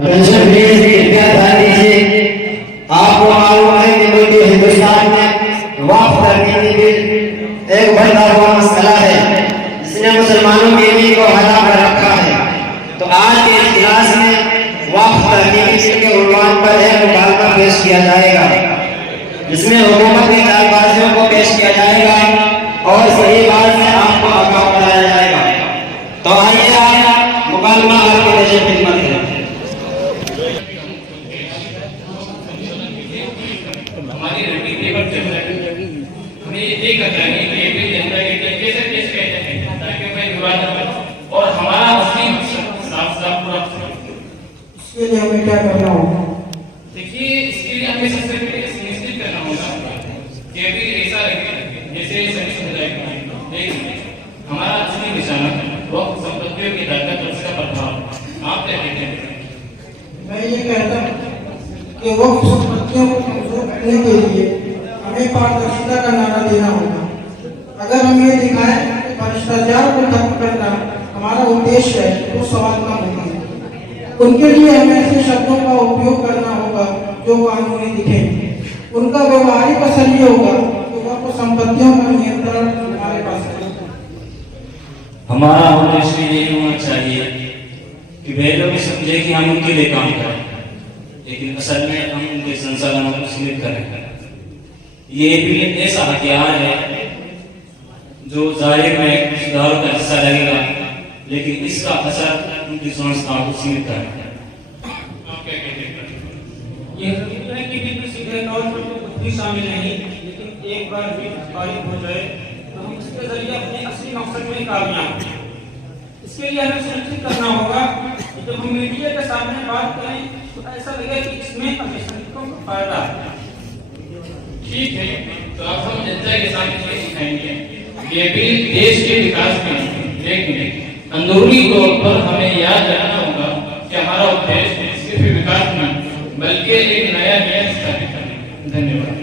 Pension please कृपया ध्यान दीजिए। आपको मालूम है कि मुल्क हिंदुस्तान में वक्फ तरमीमी बिल एक बढ़ता हुआ मसला है जिसने मुसलमानों के लिए को हला कर रखा है। तो आज के इजलास में वक्फ तरमीमी बिल के उन्वान पर एक मुकालमा पेश किया जाएगा जिसमें हुकूमत की चालबाजियों को पेश किया जाएगा और सही बात से आपको आगाह कराया जाएगा। तो आइए आज मुकालमा आपके पेश खिदमत है। हमारी रवि पेपर चल रहा है, हमें ये तय करना है कि ये बिल जनता के तरीके से पेश किया जाए ताकि कोई विवाद न हो और हमारा असली साफ साफ पूरा। इसके लिए हमें क्या करना होगा? देखिए, इसके लिए हमें सबसे पहले सुनिश्चित करना होगा कि बिल ऐसा रखे जैसे सभी समुदाय लेकिन हमारा असली निशाना वक्त संपत्तियों की ताकत और उसका प्रभाव। आप क्या कहते हैं? मैं ये कहता हूँ कि वक्फ संपत्तियों को कमजोर करने के लिए हमें पारदर्शिता का नारा देना होगा। अगर हम ये दिखाएं कि भ्रष्टाचार को खत्म करना हमारा उद्देश्य है तो सवाल कम होगा। उनके लिए हमें ऐसे शब्दों का उपयोग करना होगा जो कानूनी दिखे। उनका व्यवहारिक असर ये होगा कि वक्फ संपत्तियों का नियंत्रण हमारे पास है। हमारा उद्देश्य यही होना चाहिए कि वे लोग समझे कि हम उनके लिए काम करें, लेकिन असल में हम उनके संसाधनों को सीमित करें। ये भी ऐसा हथियार है जो जाहिर में सुधारों का हिस्सा लगेगा, लेकिन इसका असर उनकी संस्थाओं को सीमित करेगा। आप क्या कहते हैं? ये जरूरी है कि बिल्कुल सीधे तौर पर कुछ भी शामिल नहीं, लेकिन एक बार भी पारित हो जाए तो हम इसके जरिए अपने असली मकसद में कामयाब हैं। इसके लिए हमें सुनिश्चित करना होगा कि जब हम मीडिया के सामने बात करें तो ऐसा लगे कि इसमें अल्पसंख्यकों को फायदा है। ठीक है, तो अब हम जनता के सामने ये दिखाएंगे ये बिल देश के विकास में है, लेकिन अंदरूनी तौर पर हमें याद रखना होगा कि हमारा उद्देश्य सिर्फ विकास नहीं बल्कि एक नया नियम स्थापित करना। धन्यवाद।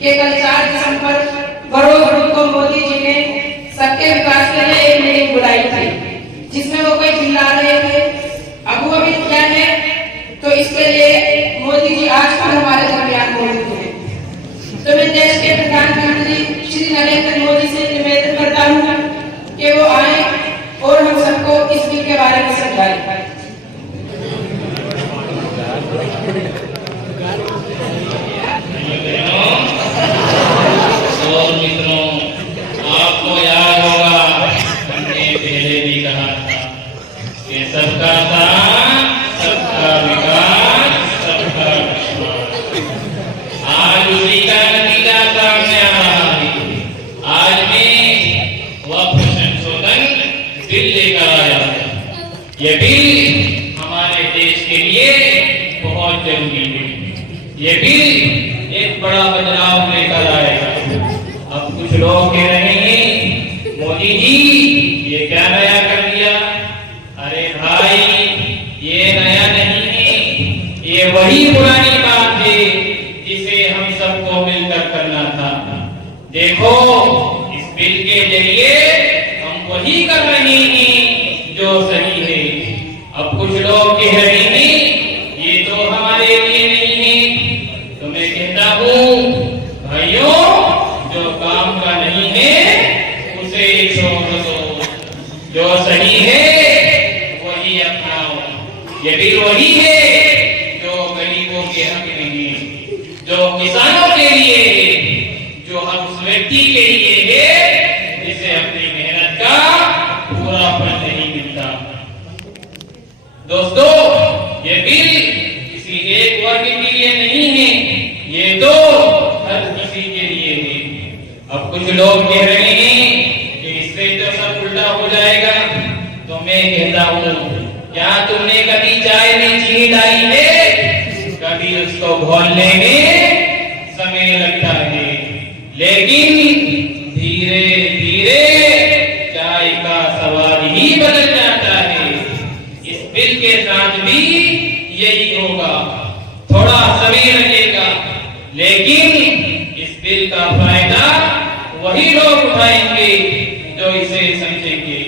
कि कल 4 दिसंबर बड़ों को मोदी जी ने सबके विकास के लिए एक मीटिंग बुलाई थी जिसमें वो कोई चिल्ला रहे थे। अब वो भी क्या है तो इसके लिए मोदी जी आज भी हमारे दरमियान मौजूद हैं। तो मैं देश के प्रधानमंत्री श्री नरेंद्र मोदी से निवेदन करता हूँ कि वो आए और हम सबको इस बिल के बारे में समझाएं। और मित्रों, आपको याद होगा हमने पहले भी कहा था कि सबका साथ, सबका विकास, सबका विश्वास। आज उसी का नतीजा सामने आ रहा है। आज मैं वक्फ संशोधन बिल लेकर आया हूं। ये बिल हमारे देश के लिए बहुत जरूरी है। ये बिल एक बड़ा बदलाव लेकर आएगा। अब कुछ लोग कह रहे हैं मोदी जी ये क्या नया कर दिया? अरे भाई, ये नया नहीं है, ये वही पुरानी बात है जिसे हम सबको मिलकर करना था। देखो, इस बिल के जरिए हम वही कर रहे हैं जो सही है। अब कुछ लोग कह रहे हैं ये तो हमारे लिए नहीं है। तो मैं कहता हूँ भाइयों, जो काम का नहीं है उसे छोड़ दो, जो सही है वही अपनाओ। ये बिल वही है जो गरीबों के हक में है, जो किसानों के लिए है, जो हर उस व्यक्ति के लिए है जिसे अपनी मेहनत का पूरा फल नहीं मिलता। दोस्तों, ये बिल किसी एक वर्ग के लिए नहीं है, ये तो हर किसी के लिए है। अब कुछ लोग कह रहे हैं कि इससे तो सब उल्टा हो जाएगा। तो मैं कहता हूँ, क्या तुमने कभी चाय में चीनी डाली है? कभी उसको घोलने में समय लगता है, लेकिन धीरे धीरे चाय का स्वाद ही बदल जाता है। इस बिल के साथ भी यही होगा। थोड़ा समय लगेगा, लेकिन इस बिल का फायदा वही लोग उठाएंगे जो इसे समझेंगे।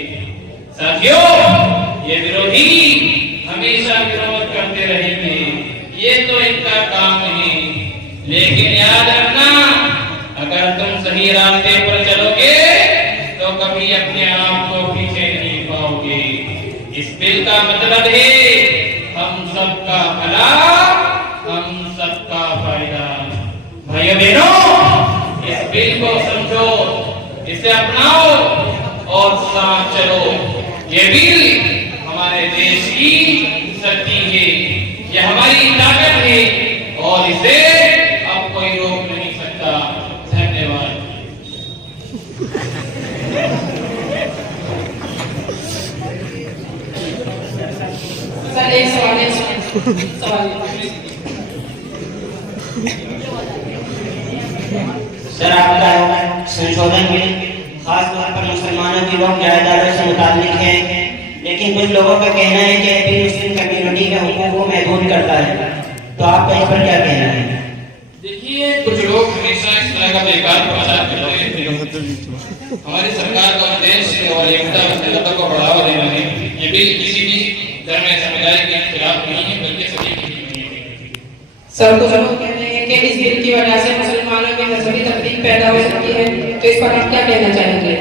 साथियों, ये विरोधी हमेशा विरोध करते रहेंगे, ये तो इनका काम है। लेकिन याद रखना, अगर तुम सही रास्ते पर चलोगे तो कभी अपने आप को पीछे नहीं पाओगे। इस बिल का मतलब है हम सबका भला, हम सबका फायदा। भाइयों बहनों, इस बिल को समझो, इसे अपनाओ और साथ चलो। ये बिल हमारे देश की शक्ति है, ये हमारी ताकत है और इसे अब कोई रोक नहीं सकता। धन्यवाद। सर एक सवाल सर, आपका संशोधन बिल खास तौर पर मुसलमानों की वक्फ जायदादों से मुताल्लिक है, लेकिन कुछ लोगों का कहना है कि बिल मुस्लिम कम्युनिटी के हुकूक को महदूद करता है, तो आपका इस पर क्या कहना है? देखिए, कुछ लोग हमेशा इस तरह का बेकार प्रचार करते हैं। हमारी सरकार का उद्देश्य और एकता को बढ़ावा देना है। ये बिल किसी भी धर्म या समुदाय के खिलाफ नहीं है, बल्कि सभी के लिए है। सर, कुछ लोग कहते हैं कि इस बिल की वजह से मुसलमानों में मजहबी तफरीक पैदा हो सकती है, तो इस पर आप क्या कहना चाहेंगे?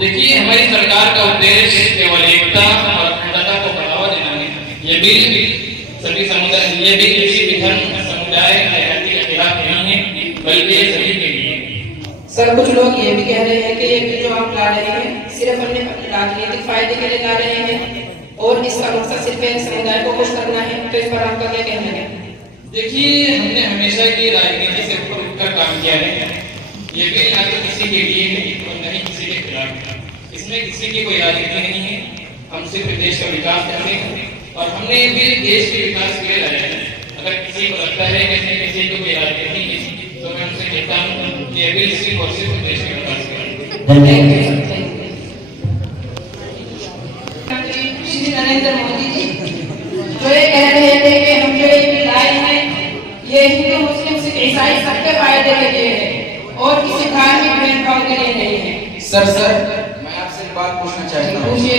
देखिए, हमारी सरकार का उद्देश्य केवल एकता और अखंडता को बढ़ावा देना है। ये बिल सभी समुदाय, ये बिल किसी भी धर्म समुदाय या जाति के खिलाफ नहीं है, बल्कि ये सभी के लिए है। सर, कुछ लोग ये भी कह रहे हैं कि ये बिल जो आप ला रहे हैं सिर्फ अपने राजनीतिक फायदे के लिए ला रहे हैं और इसका मकसद सिर्फ एक समुदाय को खुश करना है, तो इस पर आपका क्या कहना है? देखिए, हमने हमेशा की राजनीति से ऊपर उठकर काम किया है। ये बिल ना तो किसी के लिए है और न ही किसी के खिलाफ। इसमें किसी की कोई राजनीति नहीं है। हम सिर्फ देश का विकास करते हैं और हमने ये बिल देश के विकास के लिए लाया है। अगर किसी को लगता है कि इसमें किसी की कोई राजनीति है, तो मैं उनसे कहता हूँ कि ये बिल सिर्फ और सिर्फ देश के विकास के लिए। श्री नरेंद्र मोदी जी जो ये कह रहे थे कि हम जो ये बिल लाए हैं ये हिंदू मुस्लिम सिख ईसाई सबके फायदे के लिए है और किसी धार्मिक भेदभाव के लिए नहीं है। सर मैं आपसे एक बात पूछना चाहता हूँ। पूछिए।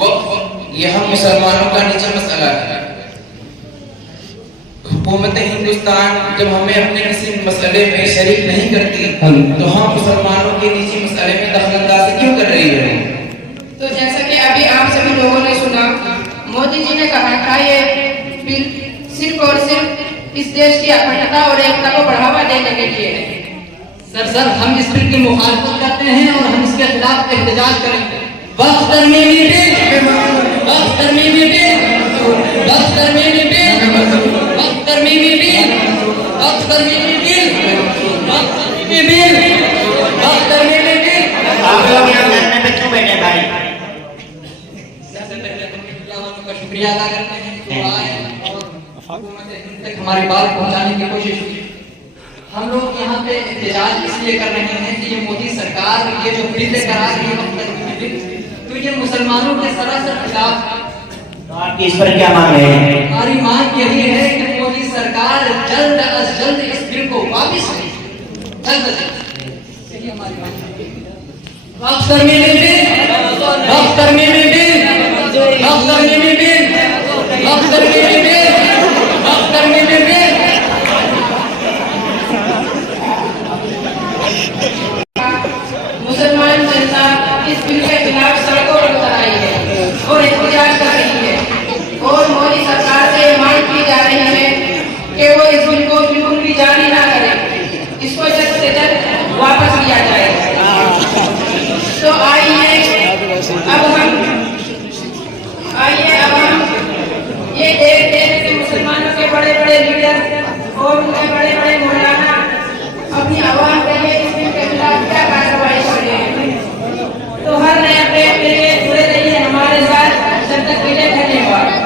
वक्फ यह मुसलमानों का निजी मसला है। हुकूमत हिंदुस्तान जब हमें अपने किसी मसले में शरीक नहीं करती तो हम मुसलमानों के निजी मसले में दखलंदाजी क्यों कर रही है? तो जैसा कि अभी आप सभी लोगों ने सुना, मोदी जी ने कहा था ये बिल सिर्फ और सिर्फ इस देश की अखंडता और एकता को बढ़ावा देने के लिए है। सर हम इस बिल की मुखालफत करते हैं और हम इसके खिलाफ एहतजाज करेंगे। वक्फ तरमीमी बिल, वक्फ तरमीमी बिल, वक्फ तरमीमी बिल, वक्फ तरमीमी बिल, वक्फ तरमीमी बिल, वक्फ तरमीमी बिल, वक्फ तरमीमी बिल। आप लोग यहाँ धरने पे क्यों बैठे भाई? का शुक्रिया अदा करते हैं जो आए और हुकूमत हिंद तक हमारी बात पहुंचाने की कोशिश की। हम लोग यहाँ पे एहतजाज इसलिए कर रहे हैं कि ये मोदी सरकार ये जो बिल लेकर आ रही है तो ये मुसलमानों के सरासर खिलाफ। तो आपकी इस पर क्या मांग है? हमारी मांग यही है कि मोदी सरकार जल्द अज जल्द इस बिल को वापिस ले, जल्द अज जल्द। यही हमारी मांग है। वक्फ तरमीमी बिल, वक्फ तरमीमी बिल, वक्फ तरमीमी बिल, वक्फ तरमीमी बिल, वक्फ तरमीमी बिल। मुसलमान जनता इस बिल के खिलाफ सड़कों पर उतर आई है और एहतजाज कर रही है और मोदी सरकार से ये मांग की जा रही है कि वो इस बिल को बिल्कुल भी जारी ना करे, इसको जल्द से जल्द वापस लिया जाए। तो आइए अब हम ये देखते हैं कि मुसलमानों के बड़े बड़े लीडर और उनके बड़े बड़े मौलाना अपनी आवाम के लिए इस बिल के खिलाफ क्या कार्रवाई कर रहे हैं। तो हर नए अपडेट के लिए जुड़े रहिए हमारे साथ। जब तक के लिए धन्यवाद।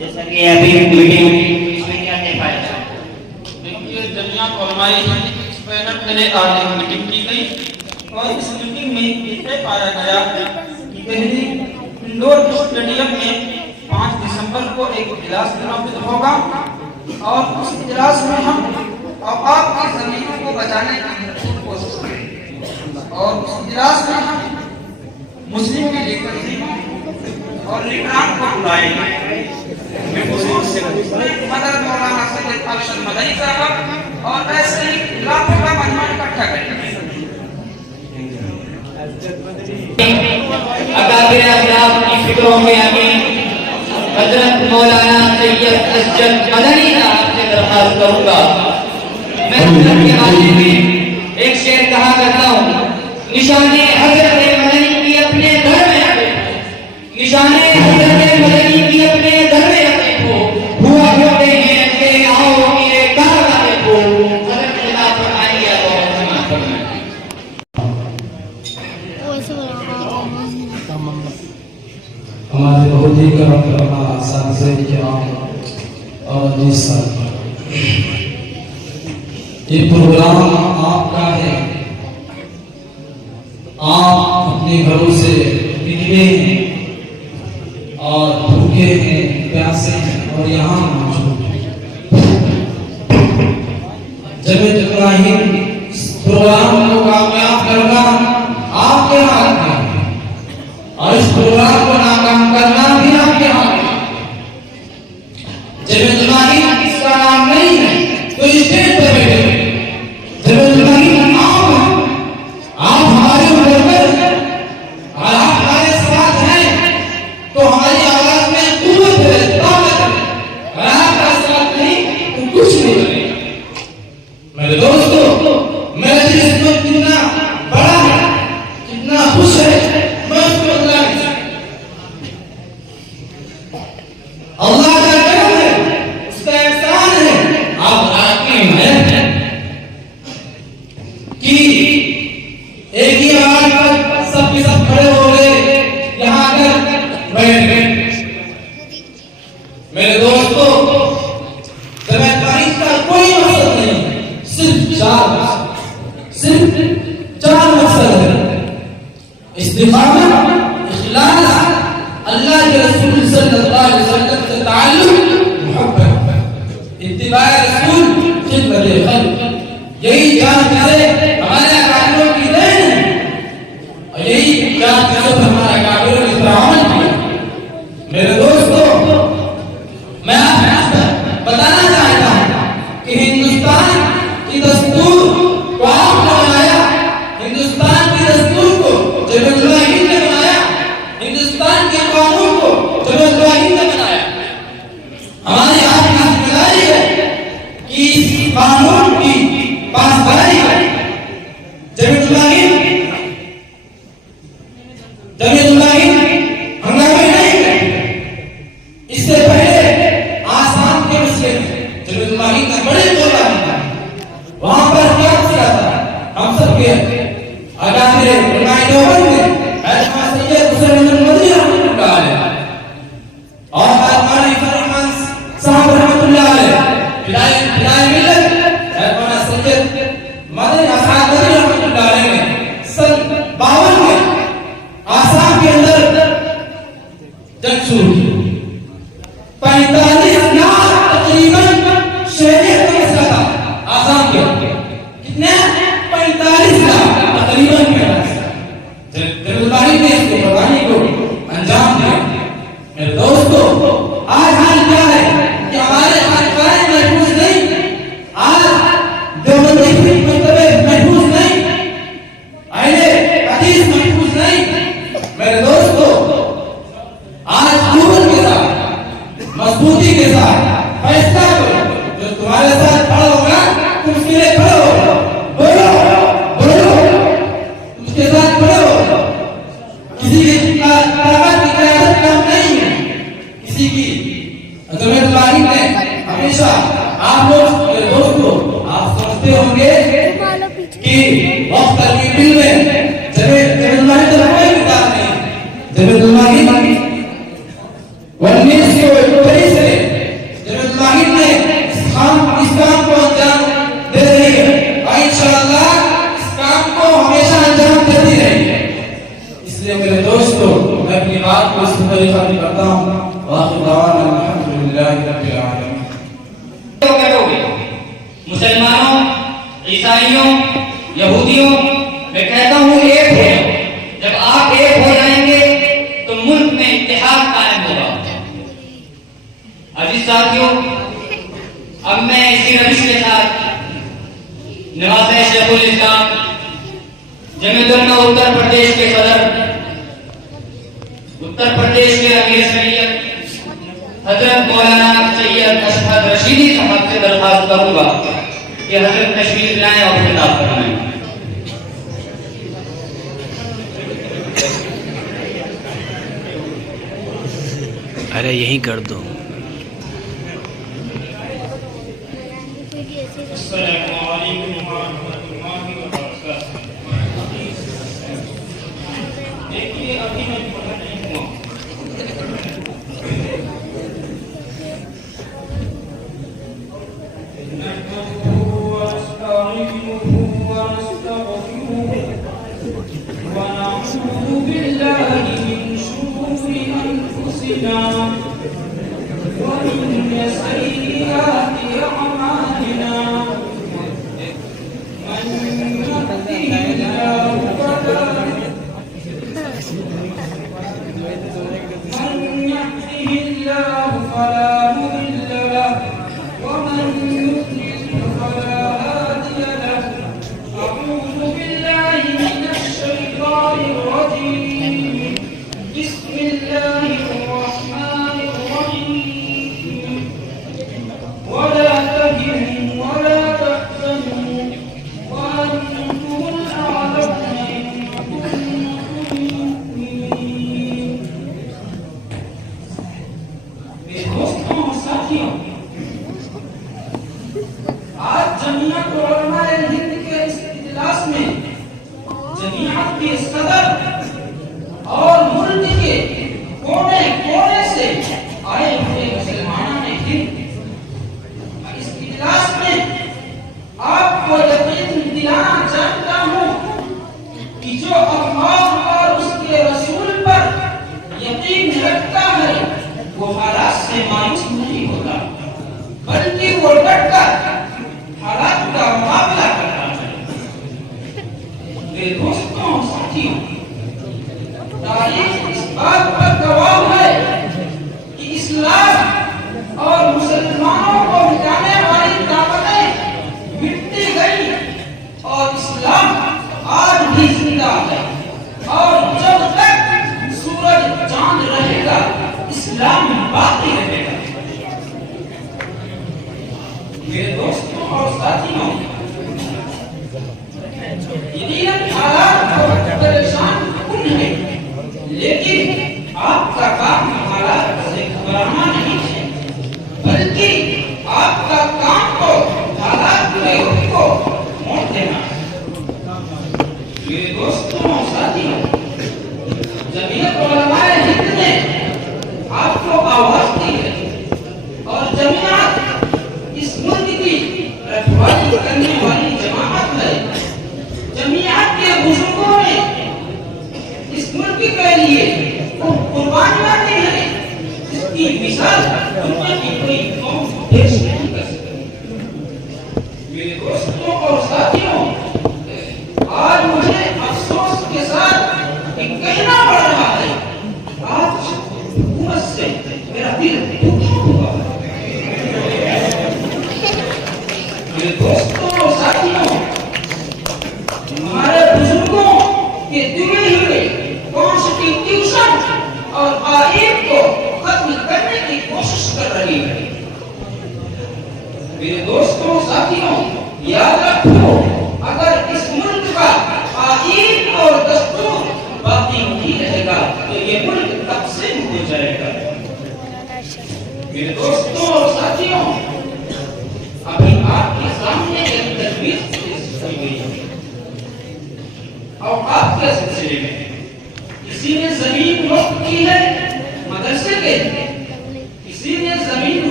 जैसा कि अभी मीटिंग इसमें क्या तय पाया जाए? देखिए जमियत उलमाए हिंद इस बैनर तले आज एक मीटिंग की गई और इस मीटिंग में ये तय पाया गया कि दिल्ली इंडोर स्टेडियम में 5 दिसंबर को एक इजलास मुनक्किद होगा और उस इजलास में हम औकाफ की जमीनों को बचाने की भरपूर कोशिश करेंगे और उस इजलास में हम मुस्लिम के लीडर और लीडरान को बुलाएंगे। मदद मौलाना सैयद अरशद मदनी साहब और ऐसे ही लाखों का मजमा इकट्ठा करेंगे। अकाबिर अखलाक की फिक्रों में अमीन हजरत मौलाना सैयद अरशद मदनी साहब से दरख्वास्त करूंगा। मैं हजरत के बारे में एक शेर कहा करता हूँ, निशाने हजरत मदनी की अपने घर में निशाने हजरत मदनी की अपने घर में देखो, हुआ होते हैं तेरे आओ मेरे घर का देखो। हजरत खुदा फरमाएंगे हमारे बहुत ही करना सांसे और जी सर, ये प्रोग्राम आपका है। आप अपने घरों से निकले हैं और भूखे हैं, प्यासे हैं और यहाँ मौजूद हैं। जमीयत इब्राहिम प्रोग्राम को कामयाब करना आपके हाथ में है और इस प्रोग्राम को नाकाम करना भी आपके हाथ में। जमीयत इब्राहिम इसका नाम नहीं है तो स्टेज पर बैठे, जमीयत इब्राहिम नाम है। आप हमारे ऊपर और आप हमारे साथ हैं तो हमारी आवाज में कुव्वत है, ताकत है। और आपका साथ नहीं तो कुछ नहीं बनेगा। मेरे दोस्तों, मेरा जिस्म कितना बड़ा है, कितना खुश है, मैं उसको बता नहीं सकता। अल्लाह का करम है, उसका एहसान है। आप आके हैं कि एक ही आवाज पर सब के सब खड़े हो गए, यहाँ आकर बैठ गए। मेरे दोस्तों, जमीयत इब्राहिम का कोई मकसद नहीं, सिर्फ चार मकसद है। इस्तिकामत, इखलास, अल्लाह के रसूल सल्लल्लाहु अलैहि वसल्लम से ताल्लुक, मोहब्बत, इत्तिबाए रसूल, खिदमत खल्क। यही चार चीजें हमारे अकाबिरों की देन है और यही चार चीजों पर हमारे अकाबिरों ने अमल किया। मेरे दोस्तों, मैं आपको बताना चाहता हूँ कि हिंदुस्तान की दस्तूर को आपने बनाया, हिंदुस्तान की दस्तूर को जमीयत इब्राहिम ने बनाया, हिंदुस्तान के कानून को जमीयत इब्राहिम ने बनाया। हमारी आपकी जिम्मेदारी है कि इस कानून की पासदारी जमीयत इब्राहिम हंगामे नहीं करती। इससे पहले आसाम के मसले में जमीयत इब्राहिम का बड़े प्रोग्राम था, वहां पर क्या मसला था? हम सब के अकाबिर उलमाए देवबंद ने सैयद हुसैन मदनी रहमतुल्लाह अलैह और हमारे फरमान साहब रहमतुल्लाह अलैह विलाय मिल्लत सैयद मदनी आसाद मदनी रहमतुल्लाह अलैह ने सन 52 में आसाम के अंदर जंग शुरू की। 45 लाख तकरीबन शहरियत का मसला था आसाम के। कितने? 45 लाख तकरीबन के जमीयत इब्राहिम ने इसको प्रधानी को अंजाम दिया। मेरे दोस्तों, आज हाल क्या है कि हमारे अकाबिर महफूज नहीं, आज देवबंदी महफूज नहीं, अहले हदीस महफूज नहीं। मेरे दोस्तों, आज कुव्वत के साथ, मजबूती के साथ फैसला करो। जो तुम्हारे साथ खड़ा होगा तुम उसके लिए खड़े हो, बोलो उसके साथ खड़े हो। किसी की ताकत की क़यादत काम नहीं है किसी की। जमीयत इब्राहिम ने हमेशा, आप लोग मेरे दोस्तों, आप समझते होंगे कि वक्त की बिल में जमीयत इब्राहिम तो कोई विकार नहीं। जमीयत इब्राहिम 1923 से रब्बिल आलमीन। तो करोगे मुसलमानों, ईसाइयों, यहूदियों, मैं कहता हूँ एक हो। जब आप एक हो जाएंगे तो मुल्क में इत्तेहाद कायम होगा। अजीज साथियों, अब मैं इसी रविश के साथ नवाज़ शेखुल इस्लाम जमीयत उलमा उत्तर प्रदेश के सदर, उत्तर प्रदेश के अमीर शरीयत हजरत मौलाना सैयद अशफाक रशीदी साहब से दरख्वास्त करूंगा कि हजरत तशरीफ लाएं और खिताब फरमाएं। अरे यहीं कर दो। देखिए अभी मैं पढ़ा नहीं हुआ।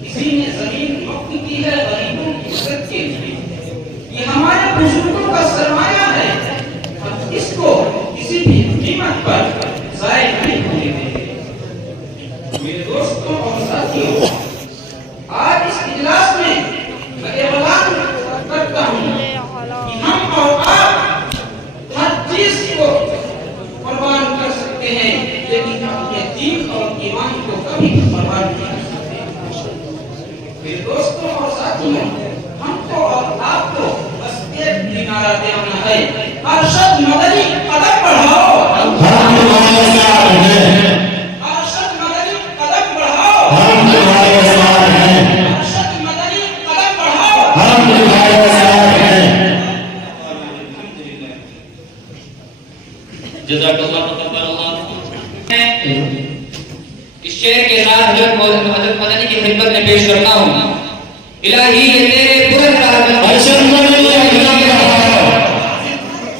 किसी ने दीन और ईमान को कभी बर्बाद नहीं कर सकते। मेरे दोस्तों और साथियों, हमको और आपको बस एक ही नारा देना है, अरशद मदनी कदम बढ़ाओ, हम तुम्हारे साथ हैं, अरशद मदनी कदम बढ़ाओ, हम तुम्हारे साथ हैं, अरशद मदनी कदम बढ़ाओ। हम तुम्हारे साथ हैं। जज़ाकल्लाह तक़ब्बलल्लाह। इस शेर के साथ हज़रत मदनी की खिदमत में पेश करता हूँ। इलाही ये तेरे बुलंद अरशद मदनी कदम बढ़ाओ,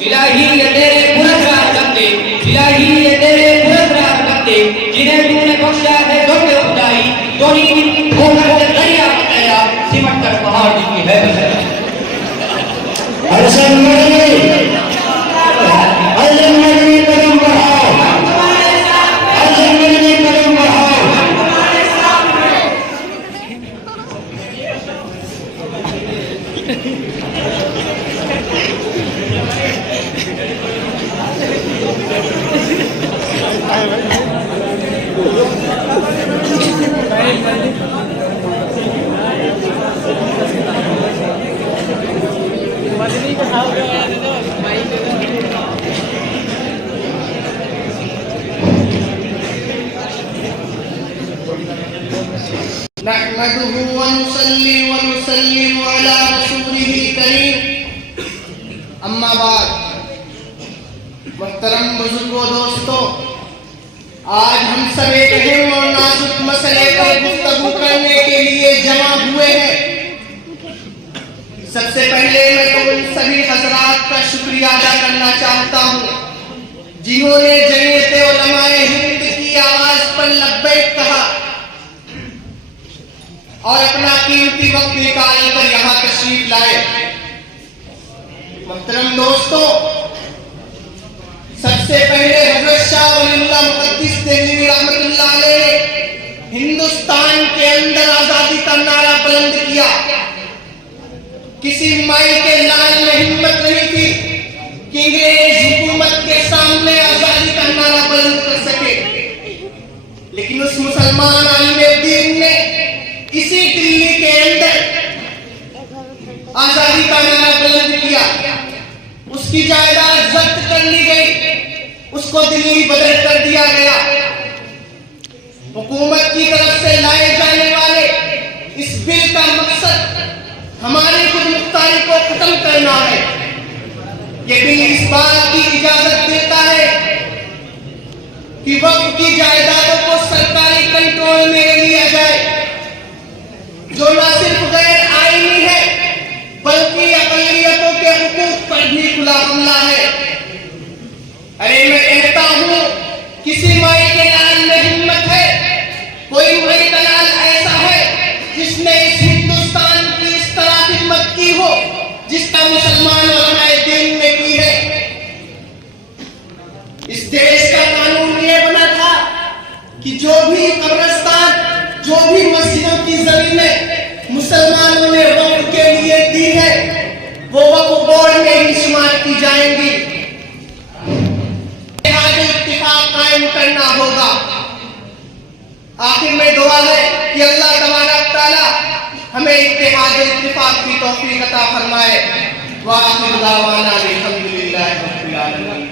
इलाही ये तेरे बुलंद बंदे, इलाही ये तेरे बुलंद बंदे, जिन्हें तूने बख्शा है ज़ोक़ खुदाई, दोनी होकर से दरिया बनाया, सिमट कर पहाड़ की है बसर। अरशद मदनी कदम बढ़ाओ, अरशद मदनी कदम बढ़ाओ। नहमदुहु व नुसल्ली व नुसल्लिमु अला रसूलिही करीम, अम्मा बाद। मुहतरम बुजुर्गों, दोस्तों, आज हम सब एक अहम और नाजुक मसले पर गुफ्तगू करने के लिए जमा हुए हैं। सबसे पहले मैं तो उन सभी हजरात का शुक्रिया अदा करना चाहता हूँ जिन्होंने जमीयत उलमाए हिंद की आवाज पर लब्बैक कहा और अपना कीमती वक्त निकाल कर यहाँ तशरीफ लाए। मोहतरम दोस्तों, सबसे पहले हज़रत शाह वलीउल्लाह मुक़द्दिस देहलवी रहमतुल्लाह अलैह हिंदुस्तान के अंदर आजादी का नारा बुलंद किया। किसी माई के लाल में हिम्मत नहीं थी कि अंग्रेज हुकूमत के सामने आजादी का नारा बुलंद कर सके, लेकिन उस मुसलमान आलिम दीन ने इसी दिल्ली के अंदर आजादी का नारा बुलंद किया। उसकी जायदाद जब्त कर ली गई, उसको दिल्ली बदल कर दिया गया। हुकूमत की तरफ से लाए जाने वाले इस बिल का मकसद हमारी खुद मुख्तारी को खत्म करना है। ये बिल इस बात की इजाजत देता है कि वक्फ की जायदादों को सरकारी कंट्रोल में लिया जाए, जो न सिर्फ गैर आईनी है बल्कि अक़लियतों के हुकूक पर भी खुला हमला है। अरे मैं कहता हूँ, किसी माई के लाल में हिम्मत है, कोई माई का लाल ऐसा है जिसने इस हिंदुस्तान की इस तरह हिम्मत की हो जिसका मुसलमान उलमाए दीन ने की है। इस देश का कानून ये बना था कि जो भी कब्रिस्तान, जो भी मस्जिदों की जमीनें मुसलमानों ने वक्फ के लिए दी है, वो वक्फ बोर्ड में ही शुमार की जाएंगी। इत्तिफाक कायम करना होगा। आखिर में दुआ है कि अल्लाह तबारक तआला हमें इत्तिफाक की तौफीक अता फरमाए। व आखिर दावाना अल्हम्दुलिल्लाहि रब्बिल आलमीन।